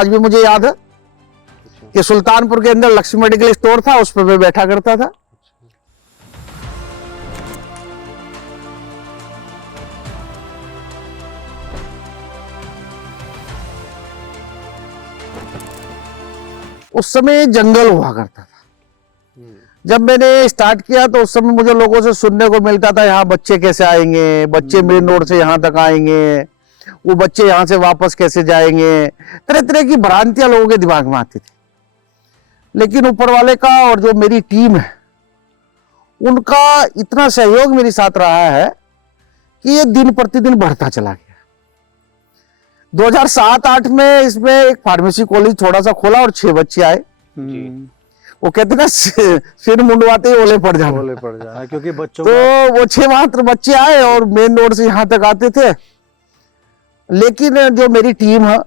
आज भी मुझे याद है कि सुल्तानपुर के अंदर लक्ष्मी मेडिकल स्टोर था, उस पर मैं बैठा करता था। उस समय जंगल हुआ करता था। जब मैंने स्टार्ट किया तो उस समय मुझे लोगों से सुनने को मिलता था, यहाँ बच्चे कैसे आएंगे, बच्चे मेन रोड से यहाँ तक आएंगे, वो बच्चे यहाँ से वापस कैसे जाएंगे, तरह तरह की भ्रांतियां लोगों के दिमाग में आती थी। लेकिन ऊपर वाले का और जो मेरी टीम है उनका इतना सहयोग मेरे साथ रहा है कि ये दिन प्रतिदिन बढ़ता चला गया। 2007-8 में इसमें एक फार्मेसी कॉलेज थोड़ा सा खोला और 6 बच्चे आए। वो कहते ना सिर मुंडवाते ही ओले पड़ जाना, क्योंकि बच्चों तो वो 6 मात्र बच्चे आए और मेन रोड से यहाँ तक आते थे। लेकिन जो मेरी टीम है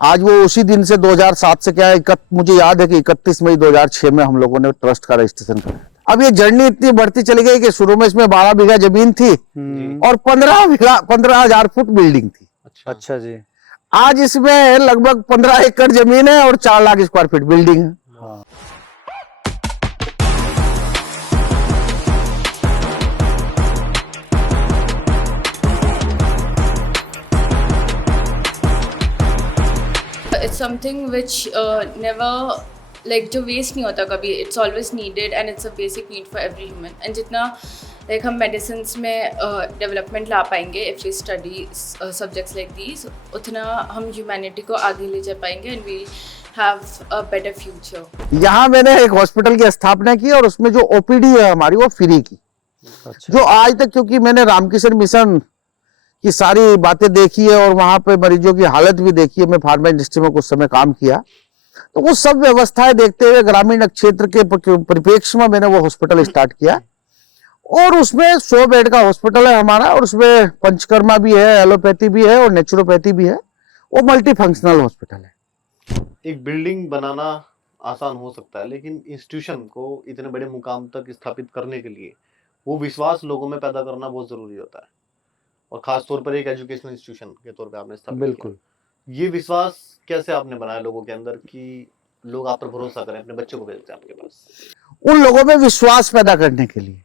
आज वो उसी दिन से 2007 से क्या है, मुझे याद है कि 31 मई 2006 में हम लोगों ने ट्रस्ट का रजिस्ट्रेशन कराया। अब ये जर्नी इतनी बढ़ती चली गई कि शुरू में इसमें 12 बीघा जमीन थी और 15,000 फुट बिल्डिंग थी। अच्छा जी। आज इसमें लगभग 15 एकड़ जमीन है और 4 लाख स्क्वायर फीट बिल्डिंग है। It's something which never like जो waste नहीं होता कभी, it's always needed and it's a basic need for every human. And जितना like हम medicines में development ला पाएंगे if we study subjects like these, उतना हम humanity को आगे ले जा पाएंगे and we'll have a better future. यहाँ मैंने एक हॉस्पिटल की स्थापना की और उसमें जो OPD है हमारी वो फ्री की। जो आज तक, क्योंकि मैंने रामकिशन मिशन की सारी बातें देखी है और वहां पे मरीजों की हालत भी देखी है, मैं फार्मा इंडस्ट्री में कुछ समय काम किया, तो वो सब व्यवस्थाएं देखते हुए ग्रामीण क्षेत्र के परिप्रेक्ष्य में मैंने वो हॉस्पिटल स्टार्ट किया। और उसमें 100 बेड का हॉस्पिटल है हमारा और उसमें पंचकर्मा भी है, एलोपैथी भी है और नेचुरोपैथी भी है। वो मल्टी फंक्शनल हॉस्पिटल है। एक बिल्डिंग बनाना आसान हो सकता है, लेकिन इंस्टीट्यूशन को इतने बड़े मुकाम तक स्थापित करने के लिए वो विश्वास लोगों में पैदा करना बहुत जरूरी होता है, और खास तौर पर एक एजुकेशनल इंस्टीट्यूशन के तौर पे आपने स्थापित बिल्कुल ये विश्वास कैसे आपने बनाया लोगों के अंदर कि लोग आप पर भरोसा करें, अपने बच्चों को भेजते हैं आपके पास? उन लोगों में विश्वास पैदा करने के लिए।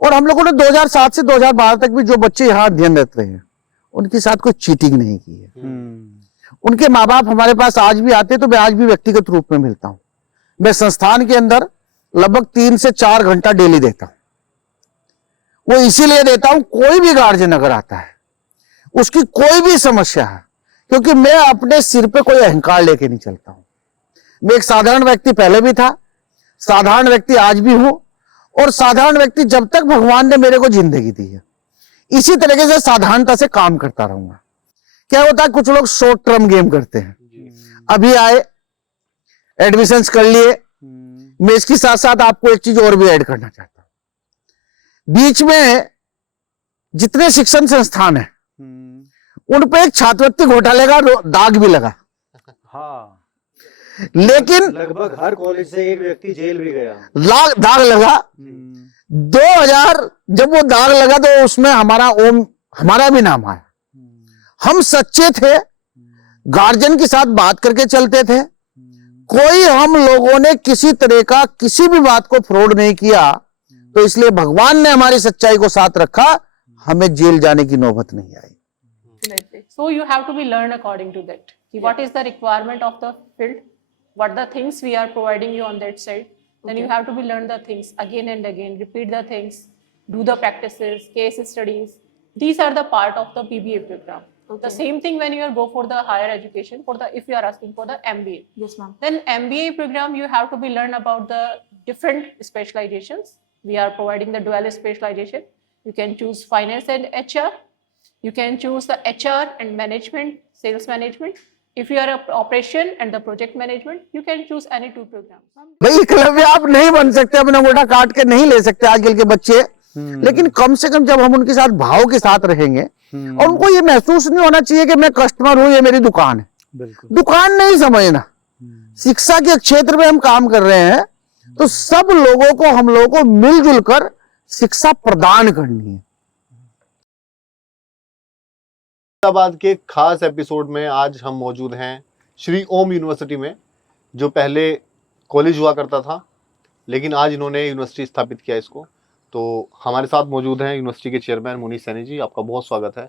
और हम लोगों ने 2007 से 2012 तक भी जो बच्चे यहाँ अध्ययनरत रहे हैं उनके साथ कोई चीटिंग नहीं की है। उनके माँ बाप हमारे पास आज भी आते तो मैं आज भी व्यक्तिगत रूप में मिलता हूँ। मैं संस्थान के अंदर लगभग 3 से 4 घंटा डेली देता हूँ। वो इसीलिए देता हूं, कोई भी गार्जियन अगर आता है उसकी कोई भी समस्या है, क्योंकि मैं अपने सिर पे कोई अहंकार लेके नहीं चलता हूं। मैं एक साधारण व्यक्ति पहले भी था, साधारण व्यक्ति आज भी हूं और साधारण व्यक्ति जब तक भगवान ने मेरे को जिंदगी दी है इसी तरीके से साधारणता से काम करता रहूंगा। क्या होता है, कुछ लोग शॉर्ट टर्म गेम करते हैं, अभी आए एडमिशंस कर लिए। मैं इसके साथ साथ आपको एक चीज और भी ऐड करना चाहता हूं। बीच में जितने शिक्षण संस्थान है उन पे एक छात्रवृत्ति घोटाले का दाग भी लगा। हाँ, लेकिन लगभग हर कॉलेज से एक व्यक्ति जेल भी गया। दाग लगा। 2000 जब वो दाग लगा तो उसमें हमारा भी नाम आया। हम सच्चे थे, गार्जियन के साथ बात करके चलते थे, कोई हम लोगों ने किसी तरह का किसी भी बात को फ्रॉड नहीं किया, तो इसलिए भगवान ने हमारी सच्चाई को साथ रखा, हमें जेल जाने की नौबत नहीं आई। So you have to be learned according to that. What is the requirement of the field? What the things we are providing you on that side? Then you have to be learn the things again and again, repeat the things, do the practices, case studies. These are the part of the BBA program. The same thing when you go for the higher education, if you are asking for the MBA. Yes, ma'am. Then MBA program you have to be learn about the different specializations. We are providing the dual specialization. You can choose finance and HR. You can choose the HR and management, sales management. If you are a operation and the project management, you can choose any 2 programs. भाई एकलव्य आप नहीं बन सकते, अपना मोटा काट के नहीं ले सकते आजकल के बच्चे। लेकिन कम से कम जब हम उनके साथ भाव के साथ रहेंगे और उनको ये महसूस नहीं होना चाहिए कि मैं कस्टमर हूं, ये मेरी दुकान है। दुकान नहीं समझना। शिक्षा के क्षेत्र में हम काम कर रहे हैं तो सब लोगों को, हम लोगों को मिलजुल कर शिक्षा प्रदान करनी है। बाद के खास एपिसोड में आज हम मौजूद हैं श्री ओम यूनिवर्सिटी में, जो पहले कॉलेज हुआ करता था, लेकिन आज इन्होंने यूनिवर्सिटी स्थापित किया इसको। तो हमारे साथ मौजूद हैं यूनिवर्सिटी के चेयरमैन मुनीष सैनी जी। आपका बहुत स्वागत है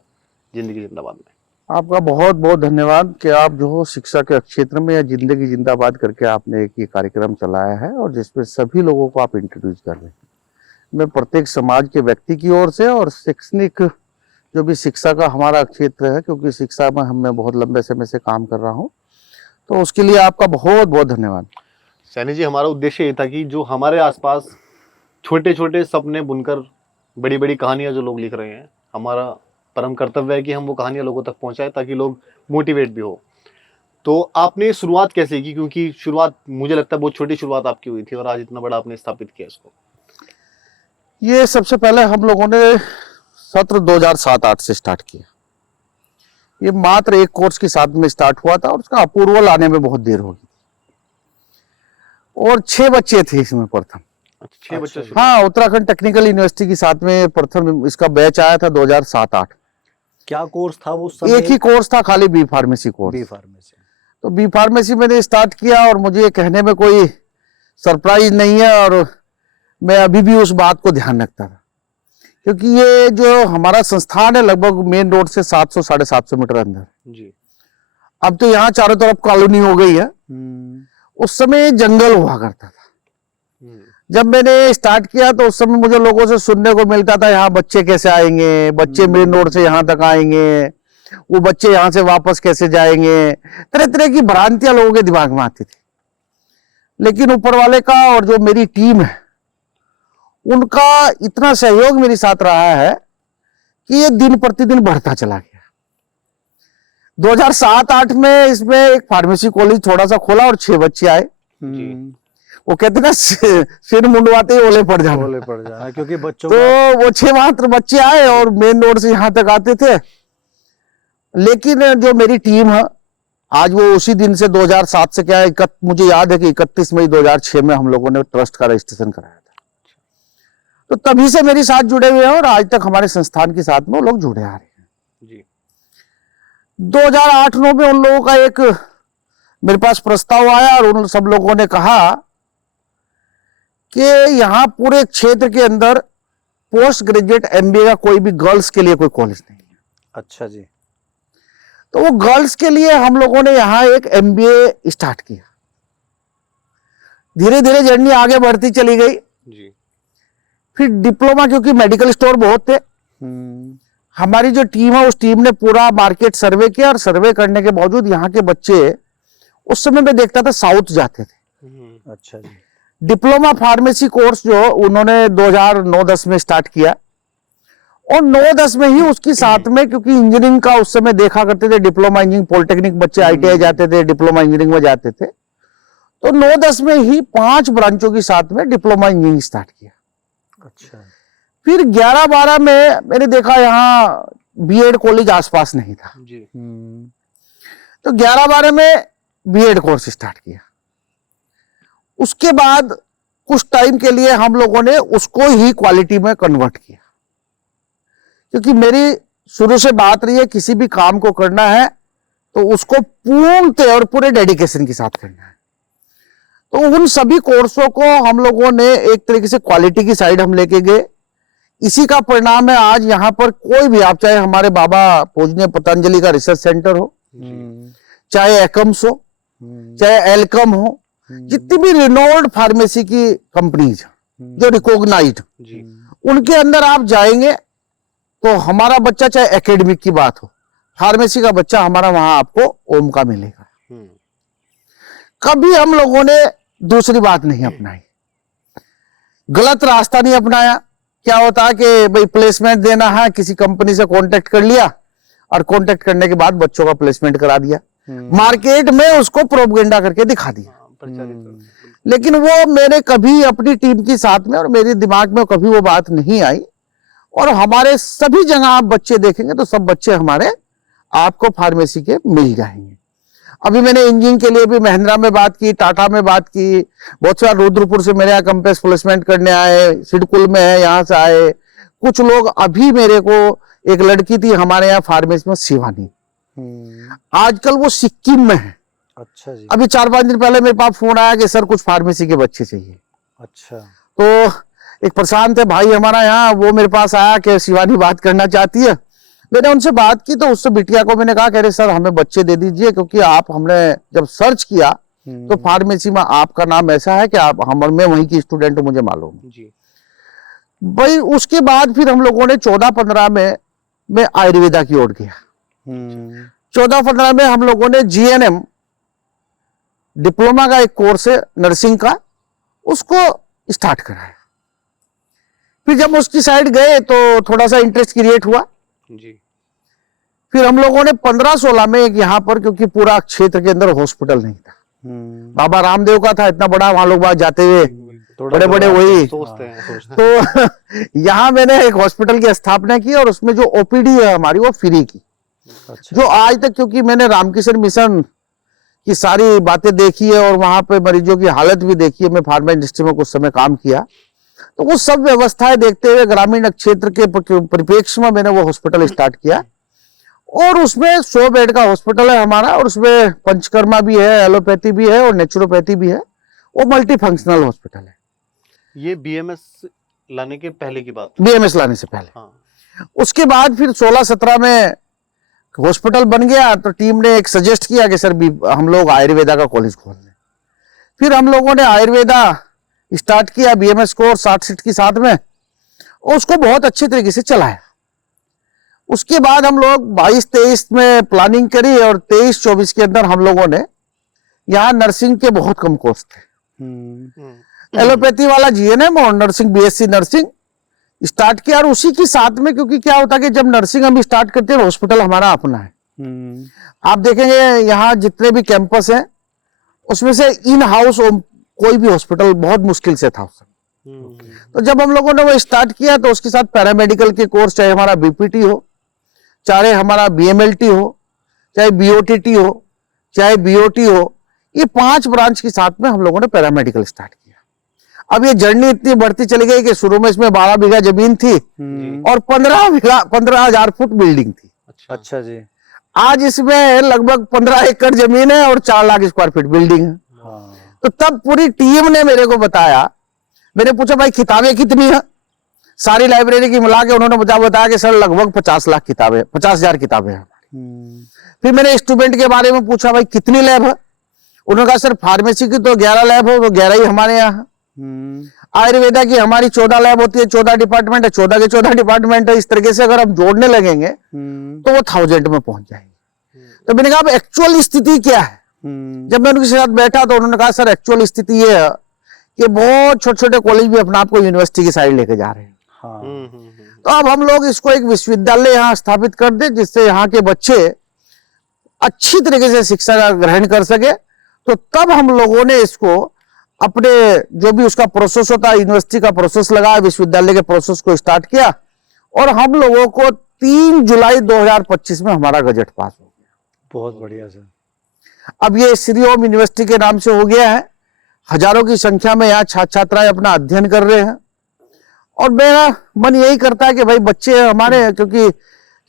जिंदगी जिंदाबाद में। आपका बहुत बहुत धन्यवाद कि आप जो शिक्षा के क्षेत्र में या जिंदगी जिंदाबाद करके आपने एक ये कार्यक्रम चलाया है और जिसमें सभी लोगों को आप इंट्रोड्यूस कर रहे हैं। मैं प्रत्येक समाज के व्यक्ति की ओर से और शैक्षणिक जो भी शिक्षा का हमारा क्षेत्र है, क्योंकि शिक्षा में मैं बहुत लंबे समय से काम कर रहा हूँ, तो उसके लिए आपका बहुत बहुत धन्यवाद। सैनी जी, हमारा उद्देश्य ये था कि जो हमारे आसपास छोटे छोटे सपने बुनकर बड़ी बड़ी कहानियां जो लोग लिख रहे हैं, हमारा परम कर्तव्य है कि हम वो कहानियां लोगों तक पहुंचाएं ताकि लोग मोटिवेट भी हो। तो आपने शुरुआत कैसे की? क्योंकि शुरुआत मुझे लगता है बहुत छोटी शुरुआत आपकी हुई थी और आज इतना बड़ा आपने स्थापित किया इसको। ये सबसे पहले हम लोगों ने सत्र 2007-8 से स्टार्ट किया। ये मात्र एक कोर्स के साथ में स्टार्ट हुआ था और उसका अप्रूवल आने में बहुत देर हो गई और 6 बच्चे थे इसमें प्रथम। 6 बच्चे? हाँ, उत्तराखंड टेक्निकल यूनिवर्सिटी के साथ में प्रथम इसका बैच आया था 2007-8। क्या कोर्स था वो समय? एक ही कोर्स था, खाली B pharmacy course. B pharmacy. तो बी फार्मेसी मैंने स्टार्ट किया और मुझे ये कहने में कोई सरप्राइज नहीं है और मैं अभी भी उस बात को ध्यान रखता था, क्योंकि ये जो हमारा संस्थान है लगभग मेन रोड से 700-750 मीटर अंदर जी। अब तो यहाँ चारों तरफ कॉलोनी हो गई है। उस समय जंगल हुआ करता था। जब मैंने स्टार्ट किया तो उस समय मुझे लोगों से सुनने को मिलता था, यहाँ बच्चे कैसे आएंगे, बच्चे मेन रोड से यहाँ तक आएंगे, वो बच्चे यहाँ से वापस कैसे जाएंगे, तरह तरह की भ्रांतियां लोगों के दिमाग में आती थी। लेकिन ऊपर वाले का और जो मेरी टीम है उनका इतना सहयोग मेरे साथ रहा है कि ये दिन प्रतिदिन बढ़ता चला गया। 2007-8 में इसमें एक फार्मेसी कॉलेज थोड़ा सा खोला और 6 बच्चे आए। वो कहते ना सिर मुंडवाते ही ओले पड़ जाना, क्योंकि बच्चों तो वो 6 मात्र बच्चे आए और मेन रोड से यहाँ तक आते थे। लेकिन जो मेरी टीम है आज वो उसी दिन से 2007 से क्या है, मुझे याद है कि 31 मई 2006 में हम लोगों ने ट्रस्ट का रजिस्ट्रेशन कराया था। तो तभी से मेरे साथ जुड़े हुए हैं और आज तक हमारे संस्थान के साथ में वो लोग जुड़े आ रहे हैं जी। 2008-9 में उन लोगों का एक मेरे पास प्रस्ताव आया और उन सब लोगों ने कहा कि यहाँ पूरे क्षेत्र के अंदर पोस्ट ग्रेजुएट एमबीए का कोई भी गर्ल्स के लिए कोई कॉलेज नहीं है। अच्छा जी। तो वो गर्ल्स के लिए हम लोगों ने यहाँ एक एमबीए स्टार्ट किया। धीरे धीरे जर्नी आगे बढ़ती चली गई जी। फिर डिप्लोमा, क्योंकि मेडिकल स्टोर बहुत थे, हमारी जो टीम है उस टीम ने पूरा मार्केट सर्वे किया और सर्वे करने के बावजूद यहाँ के बच्चे उस समय में देखता था साउथ जाते थे। अच्छा जी। डिप्लोमा फार्मेसी कोर्स जो उन्होंने 2009-10 में स्टार्ट किया और 9-10 में ही उसकी साथ में, क्योंकि इंजीनियरिंग का उस समय देखा करते थे, डिप्लोमा इंजीनियरिंग पॉलिटेक्निक बच्चे आईटीआई जाते थे, डिप्लोमा इंजीनियरिंग में जाते थे, तो 9-10 में ही 5 ब्रांचों के साथ में डिप्लोमा इंजीनियरिंग स्टार्ट किया। अच्छा। फिर 11-12 में मैंने देखा यहाँ बीएड कॉलेज आसपास नहीं था जी। तो 11-12 में बीएड कोर्स स्टार्ट किया। उसके बाद कुछ टाइम के लिए हम लोगों ने उसको ही क्वालिटी में कन्वर्ट किया, क्योंकि मेरी शुरू से बात रही है किसी भी काम को करना है तो उसको पूर्णतः और पूरे डेडिकेशन के साथ करना है। तो उन सभी कोर्सों को हम लोगों ने एक तरीके से क्वालिटी की साइड हम लेके गए। इसी का परिणाम है आज यहाँ पर कोई भी, आप चाहे हमारे बाबा पूजनीय पतंजलि का रिसर्च सेंटर हो, चाहे एकम्स हो, चाहे एलकम हो, जितनी भी रिनोल्ड फार्मेसी की कंपनीज जो रिकॉग्नाइज्ड, उनके अंदर आप जाएंगे तो हमारा बच्चा, चाहे एकेडमिक की बात हो, फार्मेसी का बच्चा हमारा वहां आपको ओम का मिलेगा। कभी हम लोगों ने दूसरी बात नहीं अपनाई, गलत रास्ता नहीं अपनाया। क्या होता है कि भाई प्लेसमेंट देना है, किसी कंपनी से कांटेक्ट कर लिया और कांटेक्ट करने के बाद बच्चों का प्लेसमेंट करा दिया, मार्केट में उसको प्रोपेगेंडा करके दिखा दिया। लेकिन वो मैंने कभी अपनी टीम के साथ में और मेरे दिमाग में कभी वो बात नहीं आई। और हमारे सभी जगह आप बच्चे देखेंगे तो सब बच्चे हमारे आपको फार्मेसी के मिल जाएंगे। अभी मैंने इंजीनियरिंग के लिए भी महिंद्रा में बात की, टाटा में बात की, बहुत सारे रुद्रपुर से मेरे यहाँ कैंपस प्लेसमेंट करने आए, सिडकुल में है, यहाँ से आए कुछ लोग। अभी मेरे को एक लड़की थी हमारे यहाँ फार्मेसी में, शिवानी, आजकल वो सिक्किम में है। अच्छा जी। अभी 4-5 दिन पहले मेरे पास फोन आया कि सर कुछ फार्मेसी के बच्चे चाहिए। अच्छा। तो एक प्रशांत है भाई हमारा यहाँ, वो मेरे पास आया कि शिवानी बात करना चाहती है। मैंने उनसे बात की तो उससे बिटिया को मैंने कहा, कह रहे सर हमें बच्चे दे दीजिए, क्योंकि आप हमने जब सर्च किया तो फार्मेसी में आपका नाम ऐसा है कि आप मैं वहीं की स्टूडेंट हूं, मुझे मालूम है। जी। भाई उसके बाद फिर हम लोगों ने 14-15 में मैं आयुर्वेदा की ओर गया। 14-15 में हम लोगों ने GNM डिप्लोमा का एक कोर्स है नर्सिंग का, उसको स्टार्ट कराया। फिर जब उसकी साइड गए तो थोड़ा सा इंटरेस्ट क्रिएट हुआ। जी। फिर हम लोगों ने 15-16 में एक यहाँ पर, क्योंकि पूरा क्षेत्र के अंदर हॉस्पिटल नहीं था, बाबा रामदेव का था इतना बड़ा, वहां लोग बाहर जाते हुए बड़े बड़े वही सोचते हैं। तो यहाँ मैंने एक हॉस्पिटल की स्थापना की और उसमें जो OPD है हमारी वो फ्री की। अच्छा। जो आज तक, क्योंकि मैंने रामकिशन मिशन की सारी बातें देखी है और वहां पे मरीजों की हालत भी देखी है, मैं फार्मा इंडस्ट्री में कुछ समय काम किया, तो वो सब व्यवस्थाएं देखते हुए ग्रामीण क्षेत्र के परिप्रेक्ष्य में मैंने वो हॉस्पिटल स्टार्ट किया। और उसमें 100 बेड का हॉस्पिटल है हमारा, और उसमें पंचकर्मा भी है, एलोपैथी भी है और नेचुरोपैथी भी है। वो मल्टी फंक्शनल हॉस्पिटल है। ये BMS लाने के पहले की बात। BMS लाने से पहले। हाँ। उसके बाद फिर 16-17 में हॉस्पिटल बन गया तो टीम ने एक सजेस्ट किया कि सर हम लोग आयुर्वेदा का कॉलेज खोल लें। फिर हम लोगों ने आयुर्वेदा स्टार्ट किया, BMS कोर्स 60 सीट की साथ में, और उसको बहुत अच्छे तरीके से चलाया। उसके बाद हम लोग 22-23 में प्लानिंग करी और 23-24 के अंदर हम लोगों ने यहाँ नर्सिंग के बहुत कम कोर्स थे, एलोपैथी वाला GNM और नर्सिंग BSc नर्सिंग स्टार्ट किया। और उसी के साथ में, क्योंकि क्या होता है कि जब नर्सिंग हम स्टार्ट करते हैं हॉस्पिटल हमारा अपना है। आप देखेंगे यहाँ जितने भी कैंपस हैं उसमें से इन हाउस कोई भी हॉस्पिटल बहुत मुश्किल से था उस समय। तो जब हम लोगों ने वो स्टार्ट किया तो उसके साथ पैरामेडिकल के कोर्स, चाहे हमारा BPT हो, चाहे हमारा BMLT हो, चाहे BOTT हो, चाहे BOT हो, ये 5 ब्रांच के साथ में हम लोगों ने पैरामेडिकल स्टार्ट किया। अब ये जर्नी इतनी बढ़ती चली गई कि शुरू में इसमें 12 बीघा जमीन थी और 15,000 फुट बिल्डिंग थी। अच्छा जी। आज इसमें लगभग 15 एकड़ जमीन है और 4 लाख स्क्वायर फीट बिल्डिंग है। तो तब पूरी टीम ने मेरे को बताया, मैंने पूछा भाई किताबें कितनी है, सारी लाइब्रेरी की मिला के उन्होंने मुझे बताया कि सर लगभग 50 लाख किताबें, 50,000 किताबें हैं हमारी। फिर मैंने स्टूडेंट के बारे में पूछा भाई कितनी लैब है, उन्होंने कहा सर फार्मेसी की तो 11 लैब है, वो 11 ही हमारे यहाँ है। आयुर्वेदा की हमारी 14 लैब होती है, 14 डिपार्टमेंट है, 14 के 14 डिपार्टमेंट है। इस तरीके से अगर हम जोड़ने लगेंगे तो वो 1000 में पहुंच जाएंगे। तो मैंने कहा अब एक्चुअल स्थिति क्या है। जब मैं उनके साथ बैठा तो उन्होंने कहा सर एक्चुअल स्थिति ये है कि बहुत छोटे छोटे कॉलेज भी अपने आप को यूनिवर्सिटी की साइड लेके जा रहे हैं। तो अब हम लोग इसको एक विश्वविद्यालय यहाँ स्थापित कर दे जिससे यहाँ के बच्चे अच्छी तरीके से शिक्षा ग्रहण कर सके। तो तब हम लोगों ने इसको अपने जो भी उसका प्रोसेस होता है, यूनिवर्सिटी का प्रोसेस लगाया, विश्वविद्यालय के प्रोसेस को स्टार्ट किया और हम लोगों को 3 जुलाई 2025 में हमारा गजट पास हो गया। बहुत बढ़िया सर। अब ये श्री ओम यूनिवर्सिटी के नाम से हो गया है। हजारों की संख्या में यहाँ छात्र छात्राएं अपना अध्ययन कर रहे हैं और मेरा मन यही करता है कि भाई बच्चे हमारे, क्योंकि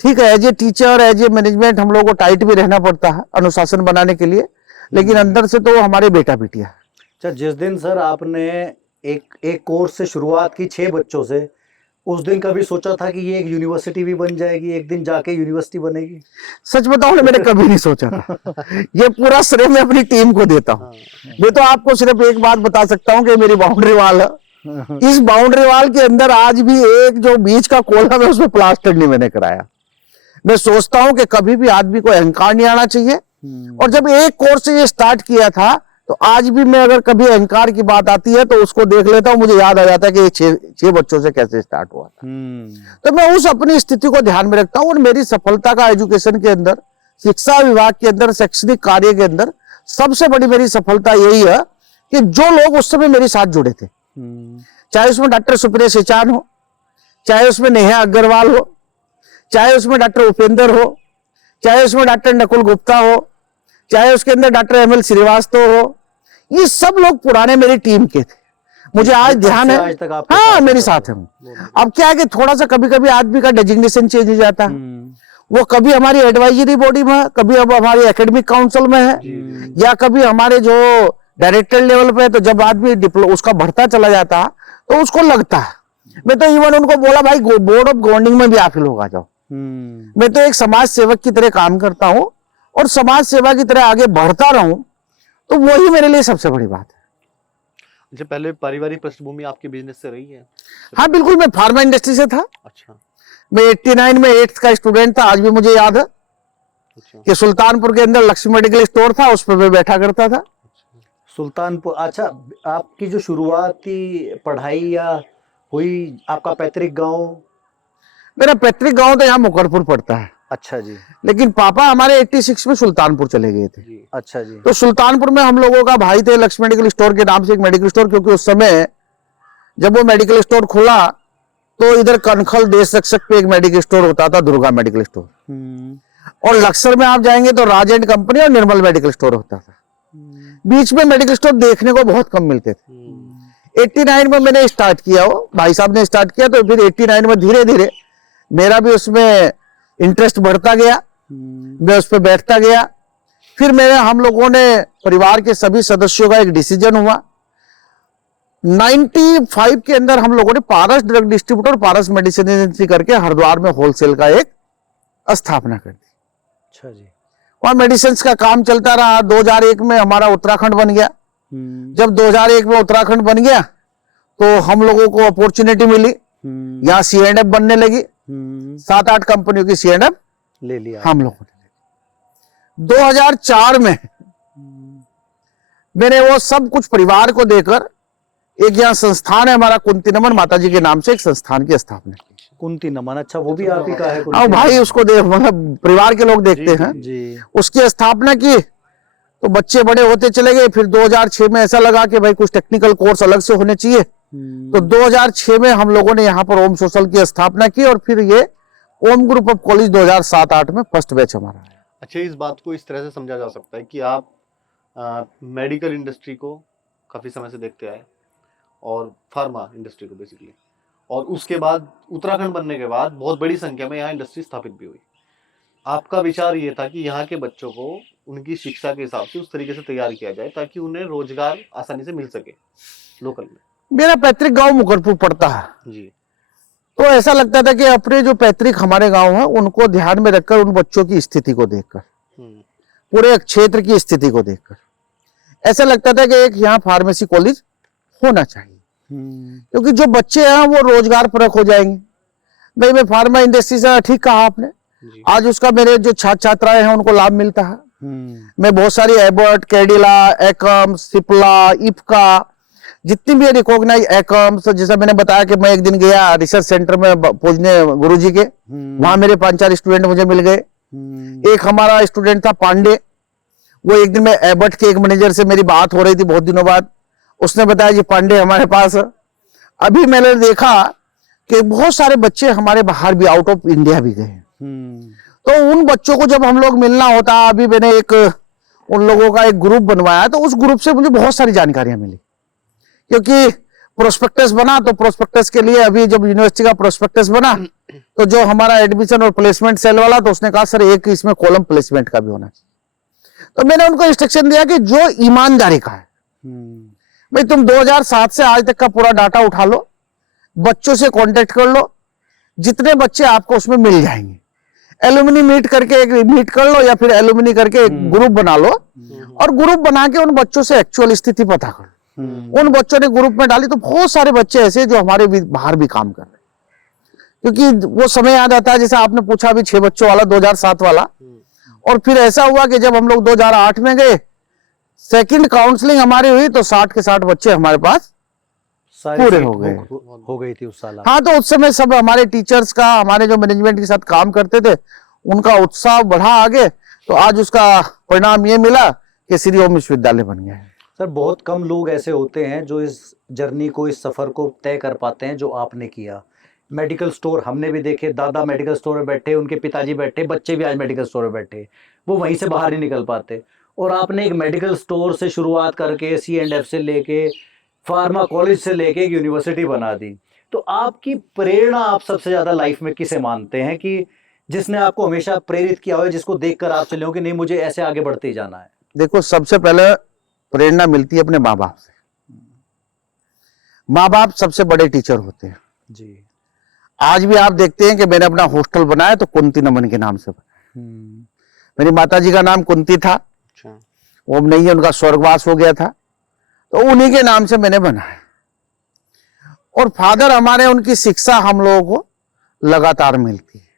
ठीक है as a teacher as a management हम लोगों को टाइट भी रहना पड़ता है अनुशासन बनाने के लिए, लेकिन अंदर से तो वो हमारे बेटा बेटियां है। अच्छा, जिस दिन सर आपने एक कोर्स से शुरुआत की 6 बच्चों से, उस दिन कभी सोचा था कि ये एक यूनिवर्सिटी भी बन जाएगी, एक दिन जाके यूनिवर्सिटी बनेगी? सच बताऊं ना, मैंने कभी नहीं सोचा था। ये पूरा श्रेय मैं अपनी टीम को देता हूँ। मैं तो आपको सिर्फ एक बात बता सकता हूँ कि मेरी बाउंड्री वाल है, इस बाउंड्री वाल के अंदर आज भी एक जो बीच का कोलम है उसमें प्लास्टर नहीं मैंने कराया। मैं सोचता हूँ कि कभी भी आदमी को अहंकार नहीं आना चाहिए। और जब एक कोर्स से ये स्टार्ट किया था तो आज भी मैं अगर कभी अहंकार की बात आती है तो उसको देख लेता हूँ, मुझे याद आ जाता है कि ये 6 बच्चों से कैसे स्टार्ट हुआ था। तो मैं उस अपनी स्थिति को ध्यान में रखता हूँ और मेरी सफलता का एजुकेशन के अंदर, शिक्षा विभाग के अंदर, शैक्षणिक कार्य के अंदर सबसे बड़ी मेरी सफलता यही है कि जो लोग उस समय मेरे साथ जुड़े थे, चाहे उसमें डॉक्टर सुप्रिया सिचान हो, चाहे उसमें नेहा अग्रवाल हो, चाहे उसमें डॉक्टर उपेंद्र हो, चाहे उसमें डॉक्टर नकुल गुप्ता हो, चाहे उसके अंदर डॉक्टर ML श्रीवास्तव हो, ये सब लोग पुराने मेरी टीम के थे। मुझे आज ध्यान है, हाँ मेरे साथ है। अब क्या है कि थोड़ा सा कभी कभी आदमी का डेजिग्नेशन चेंज हो जाता है, वो कभी हमारी एडवाइजरी बॉडी में है, कभी अब हमारी एकेडमिक काउंसिल में है, या कभी हमारे जो डायरेक्टर लेवल पे है। तो जब आदमी उसका बढ़ता चला जाता है तो उसको लगता है। मैं तो इवन उनको बोला भाई बोर्ड ऑफ गवर्निंग में भी आप ही लोग आ जाओ। मैं तो एक समाज सेवक की तरह काम करता हूं और समाज सेवा की तरह आगे बढ़ता रहूं, तो वही मेरे लिए सबसे बड़ी बात है। अच्छा, पहले पारिवारिक पृष्ठभूमि आपके बिजनेस से रही है? हाँ बिल्कुल, मैं फार्मा इंडस्ट्री से था। अच्छा। मैं 89 में 8th का स्टूडेंट था। आज भी मुझे याद है अच्छा। कि सुल्तानपुर के अंदर लक्ष्मी मेडिकल स्टोर था, उस पर मैं बैठा करता था। सुल्तानपुर। अच्छा, आपकी जो शुरुआती पढ़ाई या हुई आपका पैतृक गांव? मेरा पैतृक गांव तो यहाँ मुकरपुर पड़ता है। अच्छा जी। लेकिन पापा हमारे 86 में सुल्तानपुर चले गए थे। जी। अच्छा जी। तो सुल्तानपुर में हम लोगों का भाई थे, लक्ष्मी मेडिकल स्टोर के नाम से एक मेडिकल स्टोर, क्योंकि उस समय जब वो मेडिकल स्टोर खुला तो इधर कनखल देश रक्षक पे एक मेडिकल स्टोर होता था, दुर्गा मेडिकल स्टोर, और लक्सर में आप जाएंगे तो राज एंड कंपनी और निर्मल मेडिकल स्टोर होता था। बीच में मेडिकल स्टोर देखने को बहुत कम मिलते थे। 89 में मैंने स्टार्ट किया, वो भाई साहब ने स्टार्ट किया, तो फिर 89 में धीरे धीरे मेरा भी उसमें इंटरेस्ट बढ़ता गया, मैं उस पर बैठता गया। फिर हम लोगों ने परिवार के सभी सदस्यों का एक डिसीजन हुआ। 95 के अंदर हम लोगों ने पारस ड्रग डिस्ट्रीब्यूटर, पारस मेडिसिन एजेंसी करके हरिद्वार में होलसेल का एक स्थापना कर दी। अच्छा जी। वहां मेडिसिन का काम चलता रहा। 2001 में हमारा उत्तराखंड बन गया। जब 2001 में उत्तराखंड बन गया तो हम लोगों को अपॉर्चुनिटी मिली, यहाँ C&F बनने लगी। 7-8 कंपनियों की C&F ले लिया हम लोगों ने। 2004 में मैंने वो सब कुछ परिवार को देकर एक यहाँ संस्थान है हमारा, कुंती नमन माता जी के नाम से एक संस्थान की स्थापना की। कुंती नमन। अच्छा, वो भी आप ही का है? अब भाई उसको मतलब परिवार के लोग देखते हैं जी। उसकी स्थापना की। तो बच्चे बड़े होते चले गए। फिर 2006 में ऐसा लगा कि भाई कुछ टेक्निकल कोर्स अलग से होने चाहिए। तो 2006 में हम लोगों ने यहाँ पर ओम सोशल की स्थापना की, और फिर ये ओम ग्रुप ऑफ कॉलेज 2007-8 में फर्स्ट बैच हमारा है। अच्छा, इस बात को इस तरह से समझा जा सकता है कि आप मेडिकल इंडस्ट्री को काफ़ी समय से देखते आए और फार्मा इंडस्ट्री को बेसिकली, और उसके बाद उत्तराखंड बनने के बाद बहुत बड़ी संख्या में यहाँ इंडस्ट्री स्थापित भी हुई। आपका विचार ये था कि यहाँ के बच्चों को उनकी शिक्षा के हिसाब से उस तरीके से तैयार किया जाए ताकि उन्हें रोजगार आसानी से मिल सके लोकल में। मेरा पैतृक गांव मुकरपुर पड़ता है जी। तो ऐसा लगता था कि अपने जो पैतृक हमारे गांव है उनको ध्यान में रखकर, उन बच्चों की स्थिति को देखकर, पूरे क्षेत्र की स्थिति को देखकर ऐसा लगता था कि एक यहाँ फार्मेसी कॉलेज होना चाहिए, क्योंकि जो बच्चे हैं वो रोजगार परक हो जाएंगे। भाई मैं फार्मा इंडस्ट्री से, ठीक कहा आपने, आज उसका मेरे जो छात्र छात्राएं हैं उनको लाभ मिलता है। मैं बहुत सारी एबर्ट, कैडिला, एकम, सिप्ला, इफ्का, जितनी भी रिकॉग्नाइज एकम्स, जैसा मैंने बताया कि मैं एक दिन गया रिसर्च सेंटर में पूजने गुरुजी के, वहां मेरे 5-4 स्टूडेंट मुझे मिल गए। एक हमारा स्टूडेंट था पांडे, वो एक दिन में एबर्ट के एक मैनेजर से मेरी बात हो रही थी बहुत दिनों बाद, उसने बताया जी पांडे हमारे पास। अभी मैंने देखा कि बहुत सारे बच्चे हमारे बाहर भी, आउट ऑफ इंडिया भी गए। तो उन बच्चों को जब हम लोग मिलना होता, अभी मैंने एक उन लोगों का एक ग्रुप बनवाया, तो उस ग्रुप से मुझे बहुत सारी जानकारियां मिली, क्योंकि प्रोस्पेक्टस बना। तो प्रोस्पेक्टस के लिए अभी जब यूनिवर्सिटी का प्रोस्पेक्टस बना तो जो हमारा एडमिशन और प्लेसमेंट सेल वाला, तो उसने कहा सर एक इसमें कॉलम प्लेसमेंट का भी होना चाहिए। तो मैंने उनको इंस्ट्रक्शन दिया कि जो ईमानदारी का है, भाई तुम 2007 से आज तक का पूरा डाटा उठा लो, बच्चों से कांटेक्ट कर लो, जितने बच्चे आपको उसमें मिल जाएंगे। एलुमिनी मीट करके एक मीट कर लो, या फिर एलुमिनी करके एक ग्रुप बना लो, और ग्रुप बना के उन बच्चों से एक्चुअल स्थिति पता कर लो। उन बच्चों ने ग्रुप में डाली तो बहुत सारे बच्चे ऐसे जो हमारे बाहर भी काम कर रहे हैं, क्योंकि वो समय याद आता है जैसे आपने पूछा अभी 6 बच्चों वाला, 2007 वाला। और फिर ऐसा हुआ कि जब हम लोग 2008 में गए, सेकंड काउंसलिंग हमारी हुई, तो 60 के 60 बच्चे हमारे पास पूरे हो गई थी उस साल। हाँ, तो उस समय सब हमारे टीचर्स का, हमारे जो मैनेजमेंट के साथ काम करते थे, उनका उत्साह बढ़ा आगे। तो आज उसका परिणाम ये मिला कि श्री ओम विश्वविद्यालय बन गया है। सर, बहुत कम लोग ऐसे होते हैं जो इस जर्नी को, इस सफर को तय कर पाते हैं जो आपने किया। मेडिकल स्टोर हमने भी देखे, दादा मेडिकल स्टोर में बैठे, उनके पिताजी बैठे, बच्चे भी आज मेडिकल स्टोर में बैठे, वो वहीं से बाहर नहीं निकल पाते। और आपने एक मेडिकल स्टोर से शुरुआत करके C&F से लेके फार्मा कॉलेज से लेके एक यूनिवर्सिटी बना दी। तो आपकी प्रेरणा आप सबसे ज्यादा लाइफ में किसे मानते हैं कि जिसने आपको हमेशा प्रेरित किया हो, जिसको देखकर आप चले हो कि नहीं मुझे ऐसे आगे बढ़ते ही जाना है? देखो, सबसे पहले प्रेरणा मिलती है अपने माँ बाप से। माँ बाप सबसे बड़े टीचर होते हैं जी। आज भी आप देखते हैं कि मैंने अपना हॉस्टल बनाया तो कुंती नमन के नाम से बनाया। मेरी माता जी का नाम कुंती था, अच्छा। वो अब नहीं है, उनका स्वर्गवास हो गया था, तो उन्हीं के नाम से मैंने बनाया। और फादर हमारे, उनकी शिक्षा हम लोगों को लगातार मिलती है।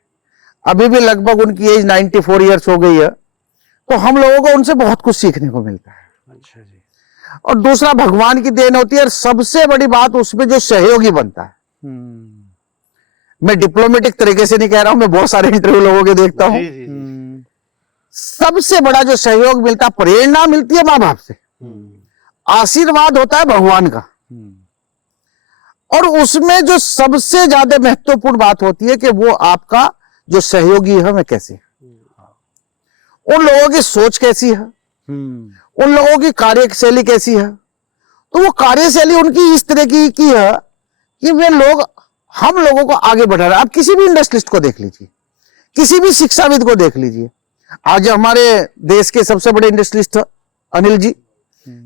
अभी भी लगभग उनकी एज 94 ईयर्स हो गई है, तो हम लोगों को उनसे बहुत कुछ सीखने को मिलता है। अच्छा जी। और दूसरा, भगवान की देन होती है, और सबसे बड़ी बात उसमें जो सहयोगी बनता है। मैं डिप्लोमेटिक तरीके से नहीं कह रहा हूं, मैं बहुत सारे इंटरव्यू लोगों के देखता हूं। जी जी जी। सबसे बड़ा जो सहयोग मिलता है, प्रेरणा मिलती है माँ बाप से, आशीर्वाद होता है भगवान का, और उसमें जो सबसे ज्यादा महत्वपूर्ण बात होती है कि वो आपका जो सहयोगी है वह कैसे है, उन लोगों की सोच कैसी है, उन लोगों की कार्यशैली कैसी है। तो वो कार्यशैली उनकी इस तरह की है कि वे लोग हम लोगों को आगे बढ़ा रहे हैं। आप किसी भी इंडस्ट्रिस्ट को देख लीजिए, किसी भी शिक्षाविद को देख लीजिए। आज हमारे देश के सबसे बड़े इंडस्ट्रिस्ट अनिल जी,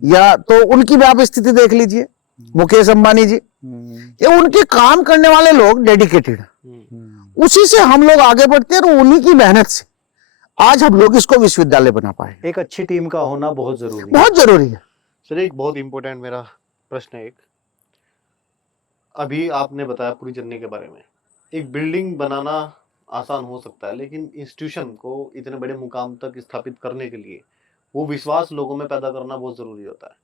या तो उनकी भी आप स्थिति देख लीजिए, मुकेश अंबानी जी, ये उनके काम करने वाले लोग डेडिकेटेड हैं। उसी से हम लोग आगे बढ़ते हैं, और उन्हीं की मेहनत से आज हम लोग इसको विश्वविद्यालय बना पाए। एक अच्छी टीम का होना बहुत जरूरी है। बहुत जरूरी है। सर, एक बहुत इंपॉर्टेंट मेरा प्रश्न है। एक अभी आपने बताया पूरी जर्नी के बारे में, एक बिल्डिंग बनाना आसान हो सकता है, लेकिन इंस्टीट्यूशन को इतने बड़े मुकाम तक स्थापित करने के लिए वो विश्वास लोगों में पैदा करना बहुत जरूरी होता है,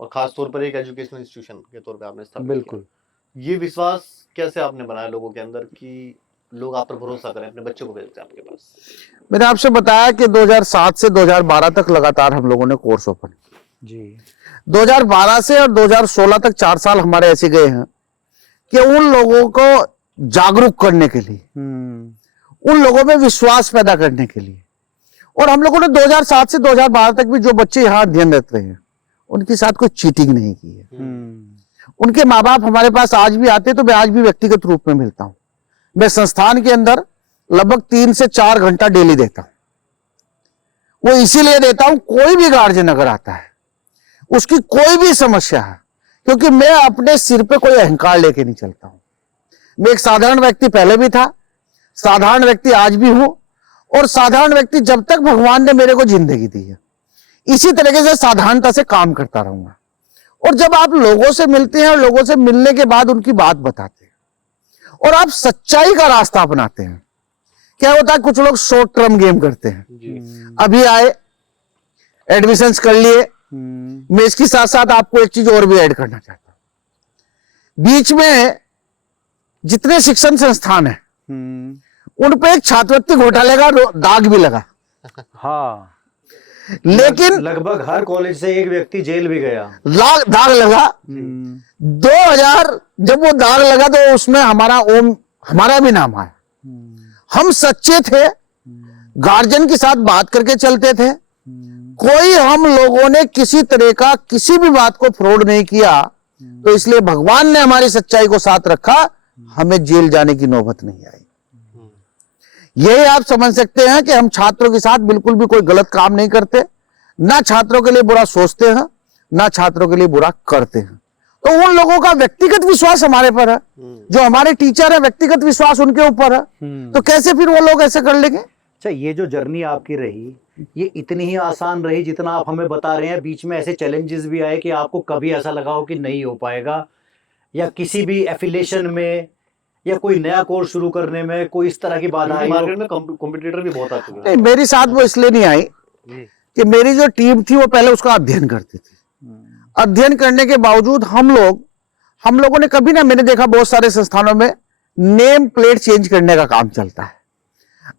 और खास तौर पर एक एजुकेशनल इंस्टीट्यूशन के तौर पे आपने स्थापित बिल्कुल। किया। ये विश्वास कैसे आपने बनाया लोगों के अंदर कि लोग आप पर भरोसा करें, अपने बच्चों को भेजते हैं आपके पास? मैंने आपसे बताया कि 2007 से 2012 तक लगातार हम लोगों ने कोर्स ओपन किया जी। 2012 से और 2016 तक 4 साल हमारे ऐसे गए हैं कि उन लोगों को जागरूक करने के लिए, उन लोगों में विश्वास पैदा करने के लिए। और हम लोगों ने 2007 से 2012 तक भी जो बच्चे यहाँ अध्ययनरत रहे हैं उनके साथ कोई चीटिंग नहीं की है। उनके माँ बाप हमारे पास आज भी आते, तो मैं आज भी व्यक्तिगत रूप में मिलता हूं। मैं संस्थान के अंदर लगभग 3 से 4 घंटा डेली देता हूं। वो इसीलिए देता हूं, कोई भी गार्जियन अगर आता है, उसकी कोई भी समस्या है, क्योंकि मैं अपने सिर पे कोई अहंकार लेके नहीं चलता हूं। मैं एक साधारण व्यक्ति पहले भी था, साधारण व्यक्ति आज भी हूं, और साधारण व्यक्ति जब तक भगवान ने मेरे को जिंदगी दी है इसी तरीके से साधारणता से काम करता रहूंगा। और जब आप लोगों से मिलते हैं और लोगों से मिलने के बाद उनकी बात बताते हैं और आप सच्चाई का रास्ता अपनाते हैं, क्या होता है, कुछ लोग शॉर्ट टर्म गेम करते हैं। अभी आए, एडमिशंस कर लिए, मैं इसके साथ साथ आपको एक चीज और भी ऐड करना चाहता हूं। बीच में जितने शिक्षण संस्थान है उन पे एक छात्रवृत्ति घोटाले का दाग भी लगा। हाँ, लेकिन लगभग हर कॉलेज से एक व्यक्ति जेल भी गया। दाग लगा। 2000 जब वो दाग लगा तो उसमें हमारा भी नाम आया। हम सच्चे थे, गार्जियन के साथ बात करके चलते थे, कोई हम लोगों ने किसी तरह का किसी भी बात को फ्रॉड नहीं किया, तो इसलिए भगवान ने हमारी सच्चाई को साथ रखा, हमें जेल जाने की नौबत नहीं आई। यही आप समझ सकते हैं कि हम छात्रों के साथ बिल्कुल भी कोई गलत काम नहीं करते, ना छात्रों के लिए बुरा सोचते हैं, ना छात्रों के लिए बुरा करते हैं। तो उन लोगों का व्यक्तिगत विश्वास हमारे पर है, जो हमारे टीचर है व्यक्तिगत विश्वास उनके ऊपर है, तो कैसे फिर वो लोग ऐसे कर लेंगे? अच्छा, ये जो जर्नी आपकी रही ये इतनी ही आसान रही जितना आप हमें बता रहे हैं? बीच में ऐसे चैलेंजेस भी आए कि आपको कभी ऐसा लगा हो कि नहीं हो पाएगा, या किसी भी एफिलिएशन में या कोई नया कोर्स शुरू करने में कोई इस तरह की बाधा आई? मार्केट में कॉम्पिटिटर भी बहुत आ चुके हैं। नहीं, मेरे साथ वो इसलिए नहीं आई कि मेरी जो टीम थी वो पहले उसका अध्ययन करती थी। अध्ययन करने के बावजूद हम लोगों ने कभी ना, मैंने देखा बहुत सारे संस्थानों में नेम प्लेट चेंज करने का काम चलता है।